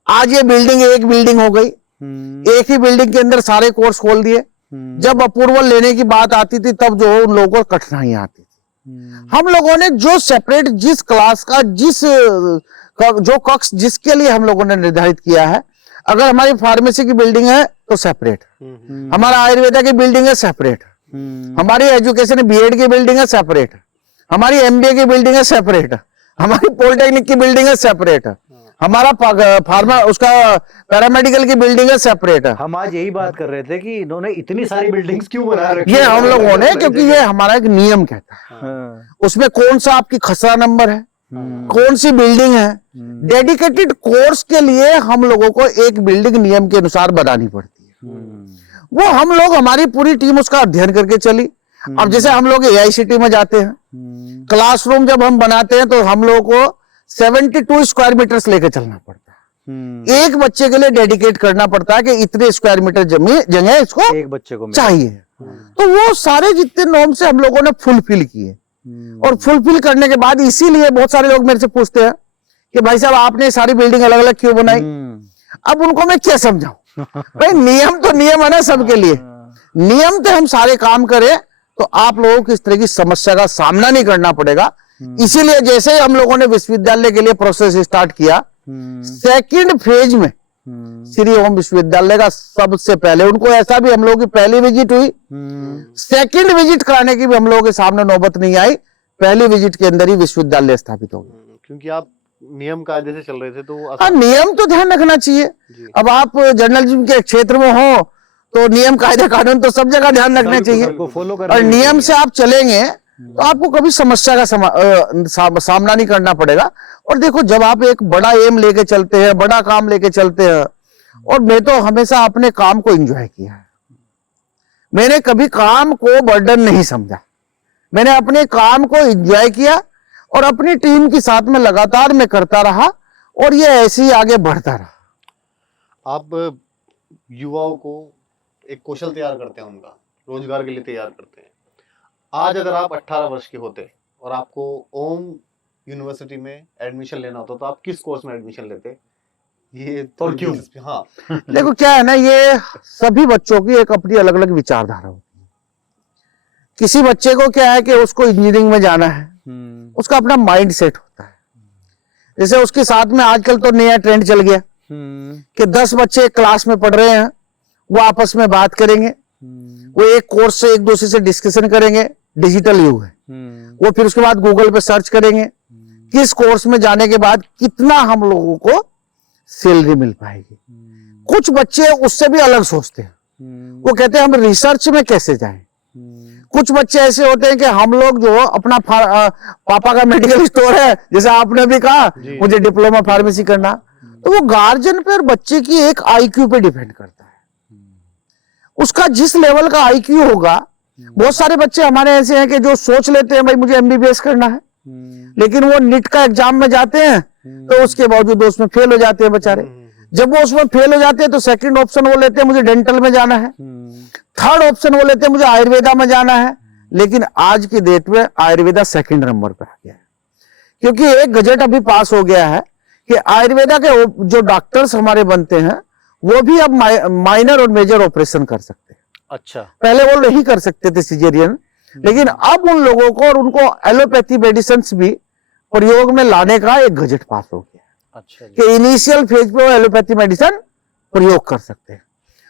आज ये बिल्डिंग एक बिल्डिंग हो गई, एक ही बिल्डिंग के अंदर सारे कोर्स खोल दिए। जब अप्रूवल लेने की बात आती थी तब जो उन लोगों को कठिनाई आती थी। हम लोगों ने जो सेपरेट जिस क्लास का जो कक्ष जिसके लिए हम लोगों ने निर्धारित किया है, अगर हमारी फार्मेसी की बिल्डिंग है तो सेपरेट, हमारा आयुर्वेदा की बिल्डिंग है सेपरेट, हमारी एजुकेशन बीएड की बिल्डिंग है सेपरेट, हमारी एमबीए की बिल्डिंग है सेपरेट, हमारी पॉलिटेक्निक की बिल्डिंग है सेपरेट, हमारा फार्मा उसका पैरामेडिकल की बिल्डिंग है, सेपरेट है। हम आज यही बात कर रहे थे कि इन्होंने इतनी सारी बिल्डिंग्स क्यों बना रखी ये है? हम लोगों ने, क्योंकि ये हमारा एक नियम कहता है, हाँ, उसमें कौन सा आपकी खसरा नंबर है, कौन सी बिल्डिंग है। डेडिकेटेड कोर्स के लिए हम लोगों को एक बिल्डिंग नियम के अनुसार बनानी पड़ती है। वो हम लोग, हमारी पूरी टीम उसका अध्ययन करके चली। अब जैसे हम लोग AICT में जाते हैं, क्लासरूम जब हम बनाते हैं तो हम लोगों को 72 स्क्वायर मीटर्स लेके चलना पड़ता है। एक बच्चे के लिए डेडिकेट करना पड़ता है कि इतने स्क्वायर मीटर जगह इसको एक बच्चे को चाहिए। तो वो सारे जितने नॉर्म से हम लोगों ने फुलफिल किए, और फुलफिल करने के बाद इसीलिए बहुत सारे लोग मेरे से पूछते हैं कि भाई साहब आपने सारी बिल्डिंग अलग अलग क्यों बनाई। अब उनको मैं क्या समझाऊं? भाई नियम तो नियम है ना सबके लिए। नियम तो हम सारे काम करें तो आप लोगों को इस तरह की समस्या का सामना नहीं करना पड़ेगा। इसीलिए जैसे हम लोगों ने विश्वविद्यालय के लिए प्रोसेस स्टार्ट किया, सेकंड फेज में श्री ओम विश्वविद्यालय का सबसे पहले, उनको ऐसा भी हम लोगों की पहली विजिट हुई, सेकंड विजिट कराने की भी हम लोगों के सामने नौबत नहीं आई, पहली विजिट के अंदर ही विश्वविद्यालय स्थापित हो गया। क्योंकि आप नियम कायदे से चल रहे थे तो हाँ, नियम तो ध्यान रखना चाहिए। अब आप जर्नलिज्म के क्षेत्र में हो तो नियम कायदे कानून तो सब जगह ध्यान रखना चाहिए, और नियम से आप चलेंगे तो आपको कभी समस्या का सामना नहीं करना पड़ेगा। और देखो, जब आप एक बड़ा एम लेके चलते हैं, बड़ा काम लेके चलते हैं, और मैं तो हमेशा अपने काम को एंजॉय किया है, मैंने कभी काम को बर्डन नहीं समझा, मैंने अपने काम को एंजॉय किया और अपनी टीम के साथ में लगातार मैं करता रहा, और ये ऐसे ही आगे बढ़ता रहा। आप युवाओं को एक कौशल तैयार करते हैं, उनका रोजगार के लिए तैयार करते हैं। आज अगर आप 18 वर्ष के होते और आपको ओम यूनिवर्सिटी में एडमिशन लेना होता तो आप किस कोर्स में एडमिशन लेते? ये और क्यों? हाँ, देखो क्या है ना, ये सभी बच्चों की एक अपनी अलग अलग विचारधारा होती है। किसी बच्चे को क्या है कि उसको इंजीनियरिंग में जाना है, उसका अपना माइंड सेट होता है। जैसे उसके साथ में आजकल तो नया ट्रेंड चल गया कि 10 बच्चे क्लास में पढ़ रहे हैं, वो आपस में बात करेंगे, वो एक कोर्स से एक दूसरे से डिस्कशन करेंगे, डिजिटल युग है। वो फिर उसके बाद गूगल पे सर्च करेंगे किस कोर्स में जाने के बाद कितना हम लोगों को सैलरी मिल पाएगी। कुछ बच्चे उससे भी अलग सोचते हैं, वो कहते हैं हम रिसर्च में कैसे जाएं। कुछ बच्चे ऐसे होते हैं कि हम लोग जो अपना पापा का मेडिकल स्टोर है, जैसे आपने भी कहा मुझे डिप्लोमा फार्मेसी करना, तो वो गार्जियन पे और बच्चे की एक IQ पे डिपेंड करता है। उसका जिस लेवल का IQ होगा, बहुत सारे बच्चे हमारे ऐसे हैं कि जो सोच लेते हैं भाई मुझे MBBS करना है, लेकिन वो नीट का एग्जाम में जाते हैं तो उसके बावजूद उसमें फेल हो जाते हैं बेचारे। जब वो उसमें फेल हो जाते हैं तो सेकंड ऑप्शन वो लेते हैं मुझे डेंटल में जाना है, थर्ड ऑप्शन वो लेते हैं मुझे आयुर्वेदा में जाना है। लेकिन आज की डेट में आयुर्वेदा सेकंड नंबर पर आ गया है, क्योंकि एक गजट अभी पास हो गया है कि आयुर्वेदा के जो डॉक्टर्स हमारे बनते हैं वो भी अब माइनर और मेजर ऑपरेशन कर सकते हैं। अच्छा, पहले वो नहीं कर सकते थे सिजेरियन, लेकिन अब उन लोगों को और उनको एलोपैथी मेडिसिन भी प्रयोग में लाने का एक गजट पास हो गया। अच्छा कि इनिशियल फेज पे वो एलोपैथी मेडिसिन प्रयोग कर सकते हैं।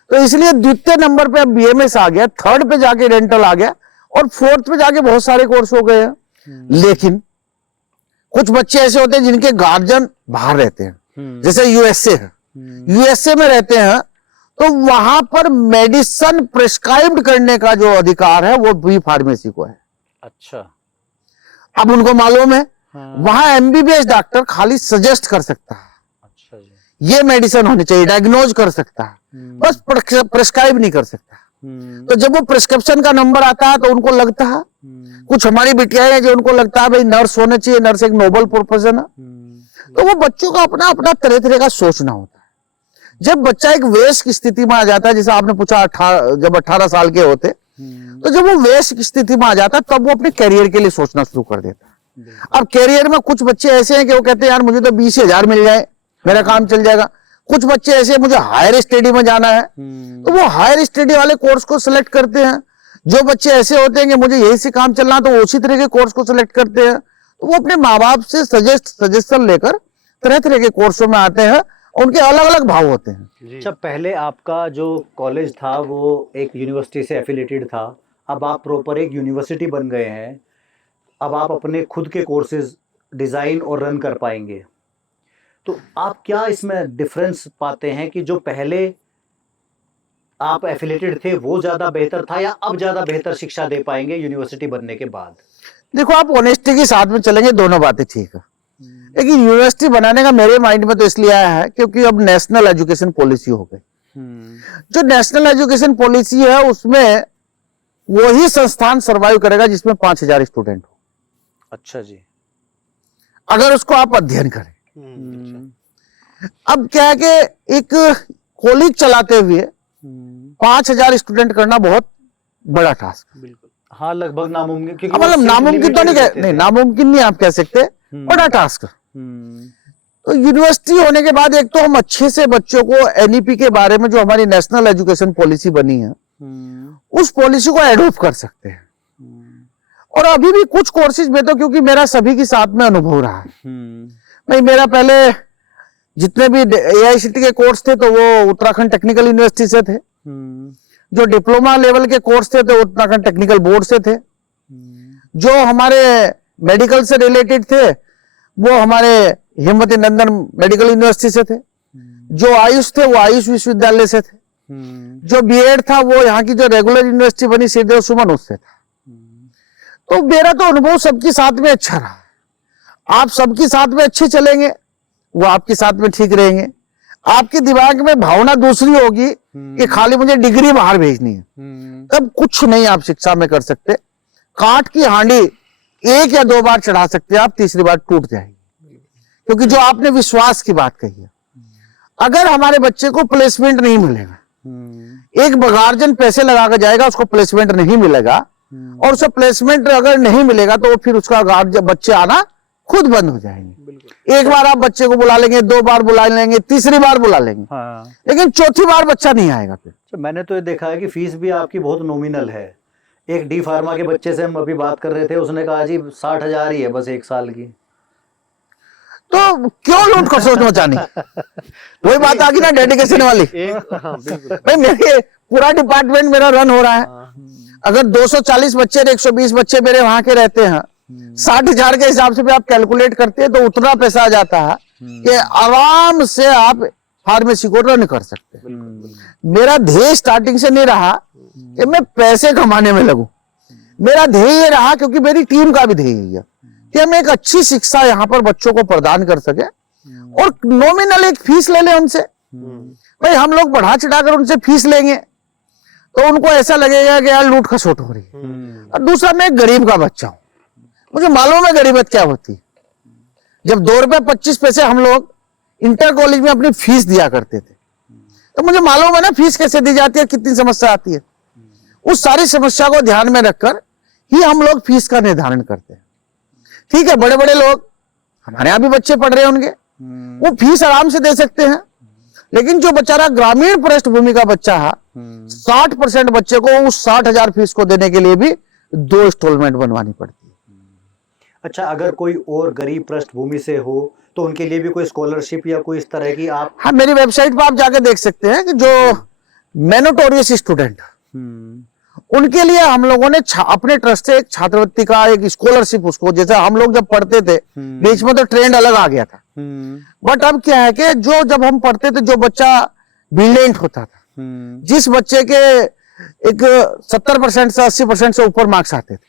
तो इसलिए द्वितीय नंबर पे अब BMS आ गया, थर्ड पे जाके डेंटल आ गया, और फोर्थ पे जाके बहुत सारे कोर्स हो गए हैं। लेकिन कुछ बच्चे ऐसे होते हैं जिनके गार्जियन बाहर रहते हैं, जैसे USA है, USA में रहते हैं, तो वहां पर मेडिसिन प्रिस्क्राइब्ड करने का जो अधिकार है वो भी फार्मेसी को है। अच्छा, अब उनको मालूम है वहां MBBS डॉक्टर खाली सजेस्ट कर सकता है, अच्छा जी, ये मेडिसिन होनी चाहिए, डायग्नोज कर सकता है, बस प्रिस्क्राइब नहीं कर सकता। तो जब वो प्रिस्क्रिप्शन का नंबर आता है तो उनको लगता है, कुछ हमारी बिटियाएं हैं जो उनको लगता है भाई नर्स होना चाहिए, नर्स एक नोबल प्रोफेशन है। तो वो बच्चों का अपना अपना तरह तरह का सोचना होता है। जब बच्चा एक वयस्क स्थिति में आ जाता है, जैसे आपने पूछा जब 18 साल के होते, तो जब वो वयस्क स्थिति में आ जाता है तब वो अपने करियर के लिए सोचना शुरू कर देता है। अब करियर में कुछ बच्चे ऐसे हैं कि वो कहते हैं यार मुझे तो 20,000 मिल जाए मेरा काम चल जाएगा। कुछ बच्चे ऐसे मुझे हायर स्टडी में जाना है, तो वो हायर स्टडी वाले कोर्स को सिलेक्ट करते हैं। जो बच्चे ऐसे होते हैं कि मुझे यही से काम चलना, तो उसी तरह के कोर्स को सिलेक्ट करते हैं। तो वो अपने माँ बाप से सजेशन लेकर तरह तरह के कोर्सों में आते हैं, उनके अलग अलग भाव होते हैं। अच्छा, पहले आपका जो कॉलेज था वो एक यूनिवर्सिटी से एफिलेटेड था, अब आप प्रॉपर एक यूनिवर्सिटी बन गए हैं, अब आप अपने खुद के कोर्सेज डिज़ाइन और रन कर पाएंगे। तो आप क्या इसमें डिफरेंस पाते हैं कि जो पहले आप एफिलेटेड थे वो ज्यादा बेहतर था, या अब ज्यादा बेहतर शिक्षा दे पाएंगे यूनिवर्सिटी बनने के बाद? देखो, आप ऑनेस्टी के साथ में चलेंगे, दोनों बातें ठीक है, लेकिन यूनिवर्सिटी बनाने का मेरे माइंड में तो इसलिए आया है क्योंकि अब नेशनल एजुकेशन पॉलिसी हो गई। जो नेशनल एजुकेशन पॉलिसी है उसमें वही संस्थान सर्वाइव करेगा जिसमें 5000 स्टूडेंट हो, अच्छा जी। अगर उसको आप अध्ययन करें। अब क्या है कि एक कॉलेज चलाते हुए 5000 स्टूडेंट करना बहुत बड़ा टास्क। बिल्कुल। हाँ, लगभग नामुमकिन, क्योंकि मतलब वो नामुमकिन तो नहीं limited नहीं, नामुमकिन नहीं आप कह सकते, बड़ा टास्क। तो यूनिवर्सिटी होने के बाद एक तो हम अच्छे से बच्चों को एनईपी के बारे में जो हमारी नेशनल एजुकेशन पॉलिसी बनी है उस पॉलिसी को एडॉप्ट कर सकते हैं। और अभी भी कुछ कोर्सेज में तो, क्योंकि मेरा सभी के साथ में अनुभव रहा है, नहीं मेरा पहले जितने भी एआईसीटी के कोर्स थे तो वो उत्तराखंड टेक्निकल यूनिवर्सिटी से थे, जो डिप्लोमा लेवल के कोर्स थे तो उत्तराखंड टेक्निकल बोर्ड से थे, जो हमारे मेडिकल से रिलेटेड थे वो हमारे हिम्मती नंदन मेडिकल यूनिवर्सिटी से थे, जो आयुष थे वो आयुष विश्वविद्यालय से थे, जो बीएड था वो यहाँ की जो रेगुलर यूनिवर्सिटी बनी श्रीदेव सुमन उससे था। तो मेरा तो अनुभव सबके साथ में अच्छा रहा। आप सबके साथ में अच्छे चलेंगे, वो आपके साथ में ठीक रहेंगे। आपके दिमाग में भावना दूसरी होगी कि खाली मुझे डिग्री बाहर भेजनी है, तब कुछ नहीं आप शिक्षा में कर सकते। कांट की हांडी 1 या 2 बार चढ़ा सकते हैं आप, तीसरी बार टूट जाएगी। क्योंकि जो आपने विश्वास की बात कही है, अगर हमारे बच्चे को प्लेसमेंट नहीं मिलेगा, एक बगार्जन पैसे लगा कर जाएगा, उसको प्लेसमेंट नहीं मिलेगा, और उसे प्लेसमेंट अगर नहीं मिलेगा तो फिर उसका बच्चे आना खुद बंद हो जाएंगे। एक बार आप बच्चे को बुला लेंगे, 2 बार बुला लेंगे, तीसरी बार बुला लेंगे, हाँ। लेकिन चौथी बार बच्चा नहीं आएगा फिर। तो मैंने तो ये देखा है कि फीस भी आपकी बहुत नॉमिनल है। एक डी फार्मा के बच्चे से हम अभी बात कर रहे थे, उसने कहा जी 60,000 ही है बस 1 साल की। तो क्यों लूट खसोट मचानी? वही बात आ गई ना डेडिकेशन वाली। हाँ, बिल्कुल। भाई मेरे पूरा डिपार्टमेंट मेरा रन हो रहा है, अगर 240 बच्चे 120 बच्चे मेरे वहां के रहते हैं, 60,000 के हिसाब से भी आप कैलकुलेट करते हैं तो उतना पैसा आ जाता है कि आराम से आप फार्मेसी को रन कर सकते हैं। मेरा ध्येय स्टार्टिंग से नहीं रहा कि मैं पैसे कमाने में लगूं, मेरा ध्येय ये रहा, क्योंकि मेरी टीम का भी ध्येय है कि हम एक अच्छी शिक्षा यहाँ पर बच्चों को प्रदान कर सके और नॉमिनल एक फीस ले लें उनसे। भाई हम लोग बढ़ा चढ़ाकर उनसे फीस लेंगे तो उनको ऐसा लगेगा कि यार लूट खसोट हो रही है। और दूसरा, मैं एक गरीब का बच्चा हूं, मुझे मालूम है गरीबत क्या होती है। जब 2 रुपए 25 पैसे हम लोग इंटर कॉलेज में अपनी फीस दिया करते थे तो मुझे मालूम है ना फीस कैसे दी जाती है, कितनी समस्या आती है। उस सारी समस्या को ध्यान में रखकर ही हम लोग फीस का निर्धारण करते हैं। ठीक है, बड़े बड़े लोग, हमारे यहाँ भी बच्चे पढ़ रहे होंगे, वो फीस आराम से दे सकते हैं, लेकिन जो बेचारा ग्रामीण पृष्ठभूमि का बच्चा है, 60% बच्चे को उस 60,000 फीस को देने के लिए भी 2 इंस्टॉलमेंट बनवानी पड़ती है। अच्छा, अगर कोई और गरीब पृष्ठभूमि से हो तो उनके लिए भी कोई स्कॉलरशिप या कोई इस तरह की आप? हाँ, मेरी वेबसाइट पर आप जाके देख सकते हैं कि जो मेरिटोरियस स्टूडेंट उनके लिए हम लोगों ने अपने ट्रस्ट से एक छात्रवृत्ति का एक स्कॉलरशिप, उसको जैसे हम लोग जब पढ़ते थे बीच में तो ट्रेंड अलग आ गया था, बट अब क्या है कि जो जब हम पढ़ते थे जो बच्चा ब्रिलियंट होता था, जिस बच्चे के एक 70% से 80% से ऊपर मार्क्स आते थे,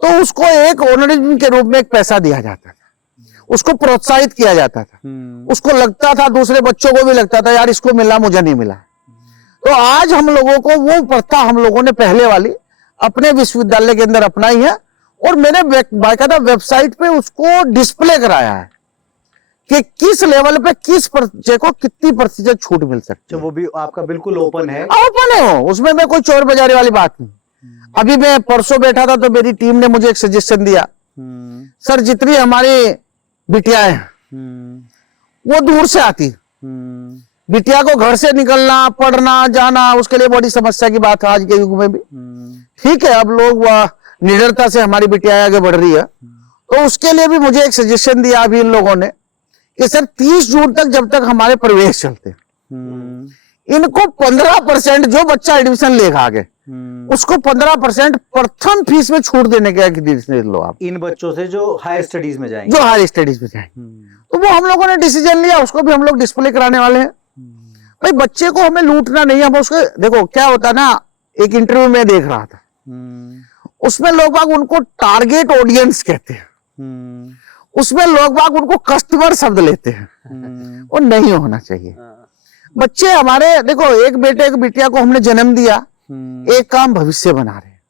तो उसको एक ऑनरिज्म के रूप में एक पैसा दिया जाता था, उसको प्रोत्साहित किया जाता था, उसको लगता था, दूसरे बच्चों को भी लगता था यार इसको मिला मुझे नहीं मिला। तो आज हम लोगों को वो प्रथा हम लोगों ने पहले वाली अपने विश्वविद्यालय के अंदर अपनाई है और मैंने बाकायदा वेबसाइट पे उसको डिस्प्ले कराया है कि किस लेवल पे किस बच्चे को कितनी प्रतिशत छूट मिल सकती है। वो भी आपका बिल्कुल ओपन है? ओपन है वो, उसमें मैं कोई चोर बाजारी वाली बात नहीं। अभी मैं परसों बैठा था तो मेरी टीम ने मुझे एक सजेशन दिया, सर जितनी हमारी बिटियाएं हैं वो दूर से आती, बिटिया को घर से निकलना, पढ़ना, जाना, उसके लिए बड़ी समस्या की बात है आज के युग में भी। ठीक है, अब लोग निडरता से हमारी बिटिया आगे बढ़ रही है, तो उसके लिए भी मुझे एक सजेशन दिया अभी इन लोगों ने कि सर 30 जून तक जब तक हमारे प्रवेश चलते इनको 15% जो बच्चा एडमिशन लेगा आगे उसको 15% प्रथम फीस में छूट देने का निर्णय लो आप, इन बच्चों से जो हायर स्टडीज में जाएंगे, जो हायर स्टडीज में जाएंगे। तो वो हम लोगों ने डिसीजन लिया, उसको भी हम लोग डिस्प्ले कराने वाले हैं। भाई बच्चे को हमें लूटना नहीं है, हम उसके देखो क्या होता है ना, एक इंटरव्यू में देख रहा था, उसमें लोग बाग उनको टारगेट ऑडियंस कहते हैं, उसमें लोग बाग उनको कस्टमर शब्द लेते हैं, वो नहीं होना चाहिए। बच्चे हमारे देखो, एक बेटे एक बिटिया को हमने जन्म दिया, एक काम भविष्य बना रहे हैं,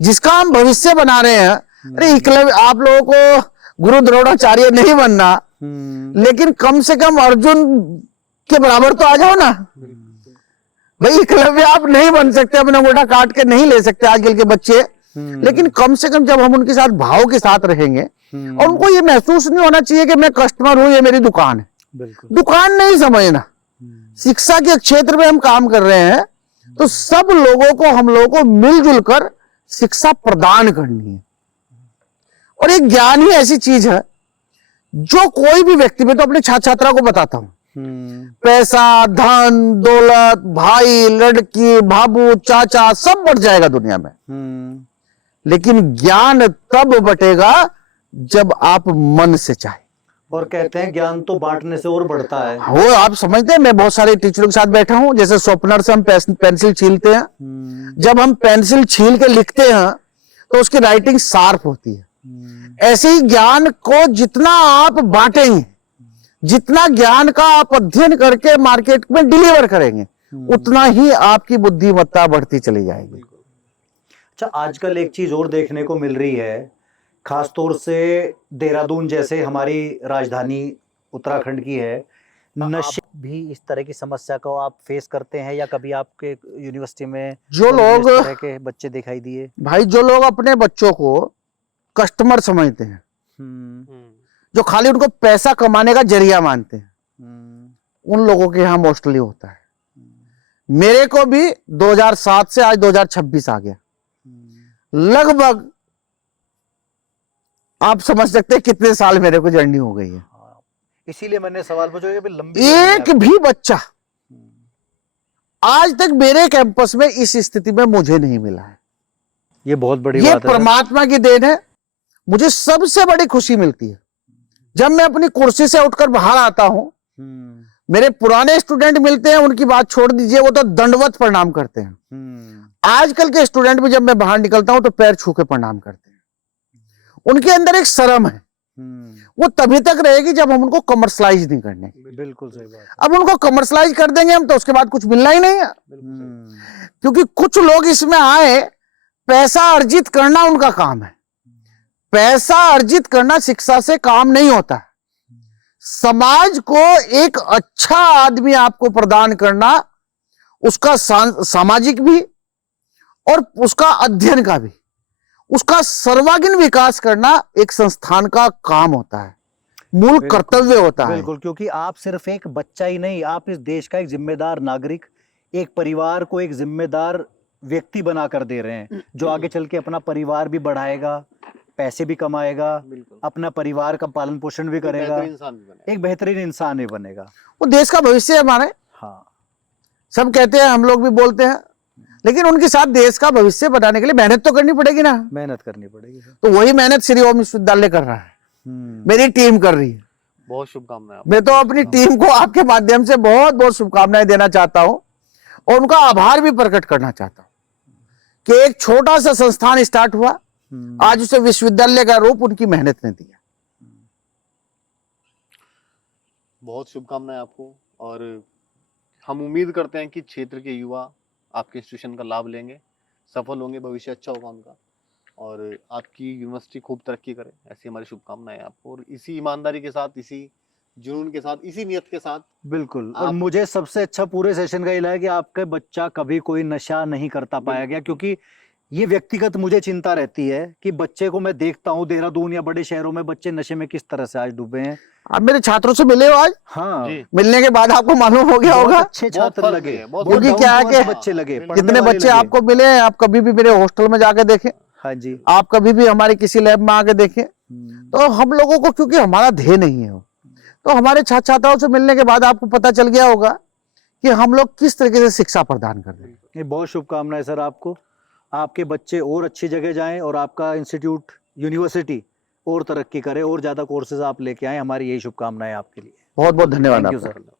जिसका हम भविष्य बना रहे हैं। अरे एकलव्य, आप लोगों को गुरु द्रोणाचार्य नहीं बनना, लेकिन कम से कम अर्जुन के बराबर तो आ जाओ ना। भाई एकलव्य आप नहीं बन सकते, अपना मोटा काट के नहीं ले सकते आजकल के बच्चे, लेकिन कम से कम जब हम उनके साथ भाव के साथ रहेंगे, और उनको ये महसूस नहीं होना चाहिए कि मैं कस्टमर हूं, ये मेरी दुकान है। दुकान नहीं समझना, शिक्षा के क्षेत्र में हम काम कर रहे हैं, तो सब लोगों को, हम लोगों को मिलजुल कर शिक्षा प्रदान करनी है। और एक ज्ञान ही ऐसी चीज है जो कोई भी व्यक्ति, मैं तो अपने छात्र छात्रा को बताता हूं, पैसा, धन, दौलत, भाई, लड़की, बाबू, चाचा सब बढ़ जाएगा दुनिया में, लेकिन ज्ञान तब बटेगा जब आप मन से चाहे। और कहते हैं ज्ञान तो बांटने से और बढ़ता है। वो आप समझते हैं, मैं बहुत सारे टीचरों के साथ बैठा हूं, जैसे शॉर्पनर से हम पेंसिल छीलते हैं, जब हम पेंसिल छील के लिखते हैं तो उसकी राइटिंग शार्प होती है। ऐसे ही ज्ञान को जितना आप बांटेंगे, जितना ज्ञान का आप अध्ययन करके मार्केट में डिलीवर करेंगे, उतना ही आपकी बुद्धिमत्ता बढ़ती चली जाएगी। अच्छा, आजकल एक चीज और देखने को मिल रही है, खासतौर से देहरादून जैसे हमारी राजधानी उत्तराखंड की है, नशे भी इस तरह की समस्या को आप फेस करते हैं, या कभी आपके यूनिवर्सिटी में जो लोग, इस तरह के बच्चे दिखाई दिए? भाई जो लोग अपने बच्चों को कस्टमर समझते हैं, जो खाली उनको पैसा कमाने का जरिया मानते हैं, उन लोगों के यहाँ मोस्टली होता है। मेरे को भी 2007 से आज 2026 आ गया, लगभग आप समझ सकते हैं कितने साल मेरे को जर्नी हो गई है। इसीलिए मैंने सवाल पूछा, ये भी लंबी एक भी बच्चा आज तक मेरे कैंपस में इस स्थिति में मुझे नहीं मिला है। ये बहुत बड़ी ये बात है। परमात्मा की देन है। मुझे सबसे बड़ी खुशी मिलती है जब मैं अपनी कुर्सी से उठकर बाहर आता हूं, मेरे पुराने स्टूडेंट मिलते हैं, उनकी बात छोड़ दीजिए, वो तो दंडवत प्रणाम करते हैं। आजकल के स्टूडेंट भी जब मैं बाहर निकलता हूं तो पैर छू के प्रणाम करते हैं। उनके अंदर एक शर्म है, वो तभी तक रहेगी जब हम उनको कमर्शलाइज नहीं करने। बिल्कुल सही बात। अब उनको कमर्शलाइज कर देंगे हम तो उसके बाद कुछ मिलना ही नहीं है, क्योंकि कुछ लोग इसमें आए, पैसा अर्जित करना उनका काम है। पैसा अर्जित करना शिक्षा से काम नहीं होता। समाज को एक अच्छा आदमी आपको प्रदान करना, उसका सामाजिक भी और उसका अध्ययन का भी, उसका सर्वांगीण विकास करना एक संस्थान का काम होता है, मूल कर्तव्य होता है। बिल्कुल, क्योंकि आप सिर्फ एक बच्चा ही नहीं, आप इस देश का एक जिम्मेदार नागरिक, एक परिवार को एक जिम्मेदार व्यक्ति बनाकर दे रहे हैं, जो आगे चल के अपना परिवार भी बढ़ाएगा, पैसे भी कमाएगा, अपना परिवार का पालन पोषण भी करेगा, एक बेहतरीन इंसान भी बनेगा। वो देश का भविष्य है हमारे। हाँ, सब कहते हैं, हम लोग भी बोलते हैं, लेकिन उनके साथ देश का भविष्य बनाने के लिए मेहनत तो करनी पड़ेगी ना। मेहनत करनी पड़ेगी। तो वही मेहनत श्री ओम विश्वविद्यालय कर रहा है, मेरी टीम कर रही है। बहुत शुभकामनाएं। मैं तो अपनी टीम को आपके माध्यम से बहुत बहुत शुभकामनाएं देना चाहता हूं, और उनका आभार भी प्रकट करना चाहता हूं कि एक छोटा सा संस्थान स्टार्ट हुआ, आज उसे विश्वविद्यालय का रूप उनकी मेहनत ने दिया। बहुत शुभकामनाएं आपको, और हम उम्मीद करते हैं कि क्षेत्र के युवा आपके इंस्टीट्यूशन का लाभ लेंगे, सफल होंगे, भविष्य अच्छा होगा उनका, और आपकी यूनिवर्सिटी खूब तरक्की करे, ऐसी हमारी शुभकामनाएं आपको। और इसी ईमानदारी के साथ, इसी जुनून के साथ, इसी नियत के साथ। बिल्कुल। और मुझे सबसे अच्छा पूरे सेशन का ये लगा कि आपका बच्चा कभी कोई नशा नहीं करता पाया गया, क्योंकि ये व्यक्तिगत मुझे चिंता रहती है कि बच्चे को मैं देखता हूँ देहरादून या बड़े शहरों में, बच्चे नशे में किस तरह से आज डूबे हैं। आप मेरे छात्रों से मिले हो आज? हाँ, मिलने के बाद आपको मालूम हो गया होगा, अच्छे छात्र लगे, क्योंकि क्या है कि बच्चे लगे, कितने बच्चे आपको मिले हैं। आप कभी भी मेरे हॉस्टल में जाके देखें, हाँ जी, आप कभी भी हमारे किसी लैब में आके देखें, तो हम लोगों को, क्योंकि हमारा ध्येय नहीं है, तो हमारे छात्र छात्राओं से मिलने के बाद आपको पता चल गया होगा कि हम लोग किस तरीके से शिक्षा प्रदान कर रहे हैं। ये बहुत शुभकामनाएं सर आपको, आपके बच्चे और अच्छी जगह जाएं और आपका इंस्टीट्यूट, यूनिवर्सिटी और तरक्की करे और ज्यादा कोर्सेज आप लेके आए, हमारी यही शुभकामनाएं आपके लिए। बहुत बहुत धन्यवाद थैंक यू आपका। सर।